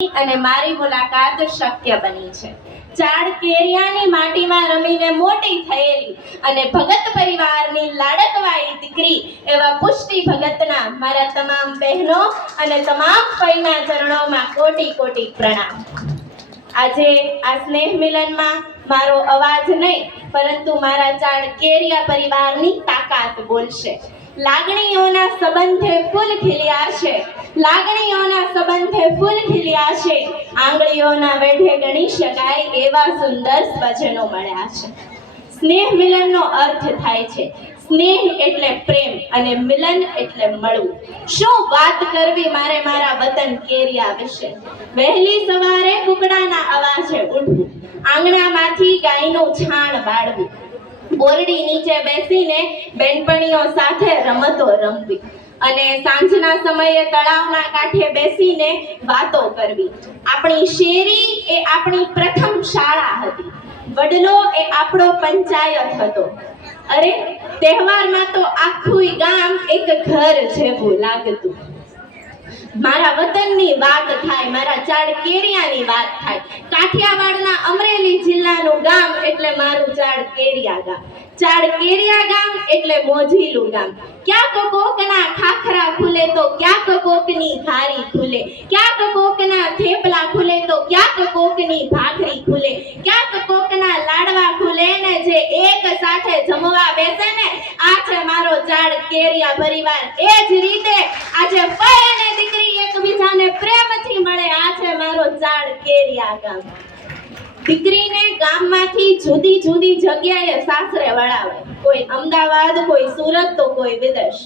અને મારી મુલાકાત શક્ય બની છે। ચાડ કેરિયાની માટીમાં રમીને મોટી થયેલી અને ભગત પરિવારની લાડકવાઈ દીકરી એવા પુષ્ટિ ભગતના મારા તમામ બહેનો અને તમામ ફઈના ચરણોમાં કોટી કોટી પ્રણામ। આજે આ સ્નેહ મિલનમાં મારો અવાજ નહીં પરંતુ મારા ચાડ કેરિયા પરિવારની તાકાત બોલશે। લાગણીઓના સંબંધે ફૂલ ખીલ્યા છે, લાગણીઓના સંબંધે ફૂલ ખીલ્યા છે, આંગળીઓના વેઢે ગણી શકાય એવા સુંદર સ્વજનો મળ્યા છે। સ્નેહ મિલનનો અર્થ થાય છે સ્નેહ એટલે પ્રેમ અને મિલન એટલે મળવું। શું વાત કરવી મારે મારા વતન કેરિયા વિશે। વહેલી સવારે કુકડાના અવાજે ઉઠવું, આંગણામાંથી ગાયનું છાણ વાળવું, બોરડી નીચે બેસીને બેનપણીઓ સાથે રમતો રમવી અને સાંજના સમયે તળાવના કાંઠે બેસીને વાતો કરવી। આપણી શેરી એ આપણી પ્રથમ શાળા હતી, વડલો એ આપણો પંચાયત હતો। અરે તહેવારમાં તો આખું ગામ એક ઘર જેવું લાગતું। મારા વતનની વાત થાય, મારા ચાડ કેરિયાની વાત થાય, કાઠિયાવાડના અમરેલી જિલ્લાનું ગામ એટલે મારું ચાડ કેરિયા ગામ। ચાડ કેરિયા ગામ એટલે મોજીલું ગામ। ક્યાંક કોકના ખાખરા ખુલે તો ક્યાંક કોકની ઘારી ખુલે, ક્યાંક કોકના થેપલા ખુલે તો ક્યાંક કોકની ભાખરી ખુલે, ક્યાંક કોકના લાડવા ખુલે ને જે એક સાથે જમવા બેસે ને આ છે મારો ચાડ કેરિયા પરિવાર। એ જ રીતે આજે ફઈ અને દીકરી એકબીજાને પ્રેમથી મળે, આ છે મારો ચાડ કેરિયા ગામ। દીકરીને ગામમાંથી જુદી જુદી જગ્યાએ સાસરે વળાવે, કોઈ અમદાવાદ, કોઈ સુરત તો કોઈ વિદેશ।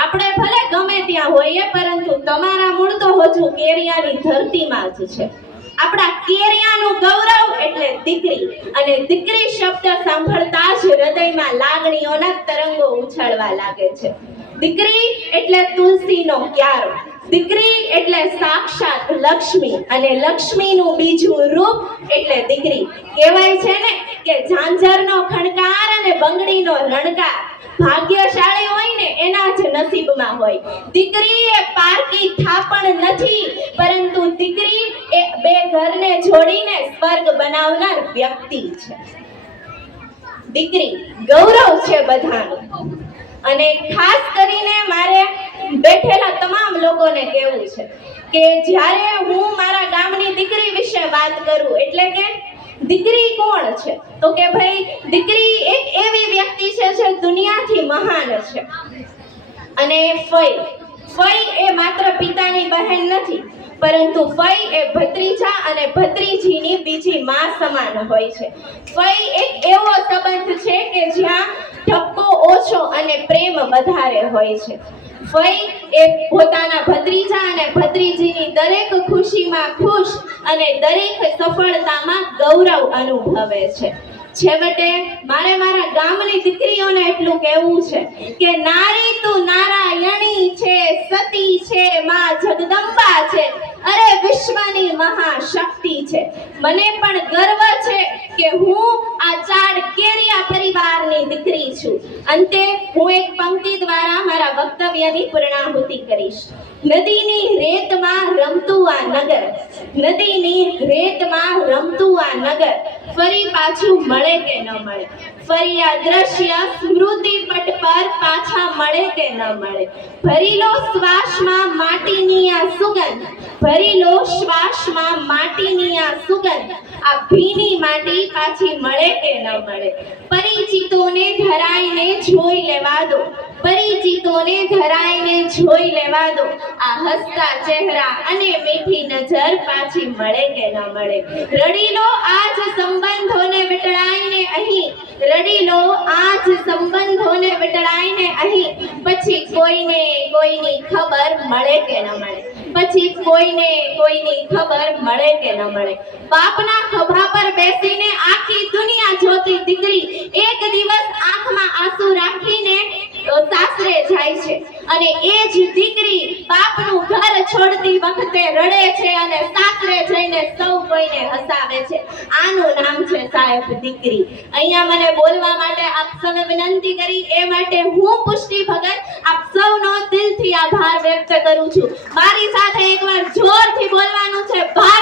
આપણે ભલે ગમે ત્યાં હોઈએ પરંતુ તમારા મૂળ તો હજુ કેરિયાની ધરતીમાં જ છે। આપણા કેરિયાનું ગૌરવ એટલે દીકરી, અને દીકરી શબ્દ સાંભળતા જ હૃદયમાં લાગણીઓના તરંગો ઉછળવા લાગે છે। દીકરી એટલે તુલસીનો ક્યારો, દીકરી એટલે સાક્ષાત લક્ષ્મી, અને લક્ષ્મીનું બીજું રૂપ એટલે દીકરી। કહેવાય છે ને કે ઝાંઝરનો ખણકાર અને બંગડીનો રણકાર ભાગ્યશાળી હોય ને એના જ નસીબમાં હોય। દીકરી એ પારકી થાપણ નથી પરંતુ દીકરી એ બે ઘરને જોડીને સ્વર્ગ બનાવનાર વ્યક્તિ છે। દીકરી ગૌરવ છે બધાનું, અને ખાસ કરીને મારે બેઠેલા તમામ લોકોને કહેવું છે કે જ્યારે હું મારા ગામની દીકરી વિશે વાત કરું એટલે કે દીકરી કોણ છે તો કે ભાઈ દીકરી એક એવી વ્યક્તિ છે જે દુનિયાથી મહાન છે। અને ફઈ એ માત્ર પિતાની બહેન નથી પરંતુ ફઈ એ ભત્રીજા અને ભત્રીજીની બીજી માં સમાન હોય છે। ફઈ એક એવો સંબંધ છે કે જ્યાં ઠપકો ઓછો અને પ્રેમ વધારે હોય છે। ફઈ એ પોતાના ભત્રીજા અને ભત્રીજીની દરેક ખુશીમાં ખુશ અને દરેક સફળતામાં ગૌરવ અનુભવે છે। છેવટે મારે મારા ગામની દીકરીઓને એટલું કહેવું છે કે નારી તું નારાયણી છે, સતી છે, માં જગદંબા છે, અરે વિશ્વની મહાશક્તિ છે। મને પણ ગર્વ છે કે હું આ ચાડ કેરિયા પરિવારની દીકરી છું। અંતે હું એક પંક્તિ દ્વારા મારા વક્તવ્યની પૂર્ણાહુતિ કરીશ। નદીની રેતમાં રમતું આ નગર, નદીની રેતમાં રમતું આ નગર ફરી પાછું મળે કે ન મળે, ફરી આ દ્રશ્ય સ્મૃતિ પટ પર પાછા મળે કે ન મળે। ભરી લો શ્વાસમાં માટીની આ સુગંધ, ભરી લો શ્વાસમાં માટીની આ સુગંધ, આ ભીની માટી પાછી મળે કે ન મળે। પરિચિતોને ધરાઈને જોઈ લેવા દો, પરિચિતોને ધરાઈને જોઈ લેવા દો, આ હસતા ચહેરા અને મીઠી નજર પાછી મળે કે ન મળે। રડી લો આજ સંબંધોને વીંટળાઈને અહીં, રડી લો આજ સંબંધોને વીંટળાઈને અહીં, પછી કોઈને કોઈની ખબર મળે કે ન મળે, પછી કોઈને કોઈની ખબર મળે કે ન મળે। બાપના ખભા પર બેસીને આખી દુનિયા જોતી દીકરી એક દિવસ આંખમાં આંસુ રાખીને સાસરે જાય છે, અને એ જ દીકરી બાપનું ઘર છોડતી વખતે રડે છે અને સાસરે જઈને સૌ કોઈ કોઈને હસાવે છે. આનું નામ છે સાહેબ દીકરી. અહીંયા મને બોલવા માટે આપ સૌને વિનંતી કરી એ માટે હું પુષ્ટિ ભગત આપ સૌનો દિલથી આભાર વ્યક્ત કરું છું. મારી સાથે એકવાર જોરથી બોલવાનું છે. ભારત